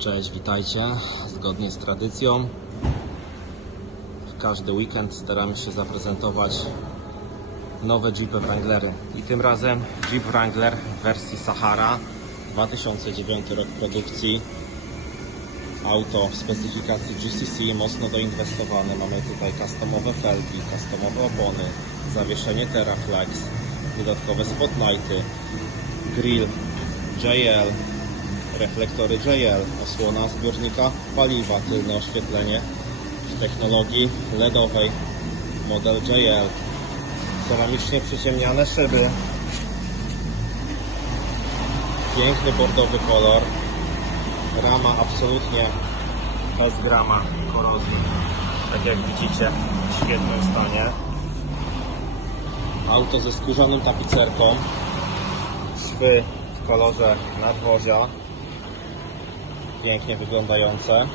Cześć, witajcie. Zgodnie z tradycją, w każdy weekend staramy się zaprezentować nowe Jeepy Wranglery. I tym razem Jeep Wrangler w wersji Sahara 2009 rok produkcji. Auto w specyfikacji GCC, mocno doinwestowane. Mamy tutaj customowe felgi, customowe opony, zawieszenie Terraflex, dodatkowe spotlighty, grill JL, reflektory JL, osłona zbiornika paliwa, tylne oświetlenie w technologii LEDowej, model JL, ceramicznie przyciemniane szyby, piękny bordowy kolor, rama absolutnie bez grama korozji, tak jak widzicie w świetnym stanie. Auto ze skórzanym tapicerką, szwy w kolorze nadwozia, pięknie wyglądające,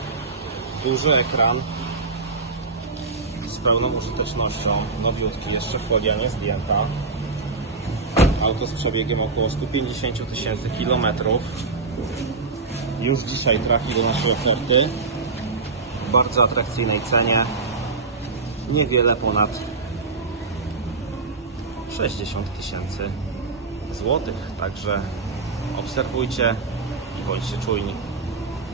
duży ekran z pełną użytecznością, nowiutki, jeszcze folia nie zdjęta. Auto z przebiegiem około 150 000 tysięcy kilometrów. Już dzisiaj trafi do naszej oferty w bardzo atrakcyjnej cenie, niewiele ponad 60 tysięcy złotych. Także obserwujcie i bądźcie czujni.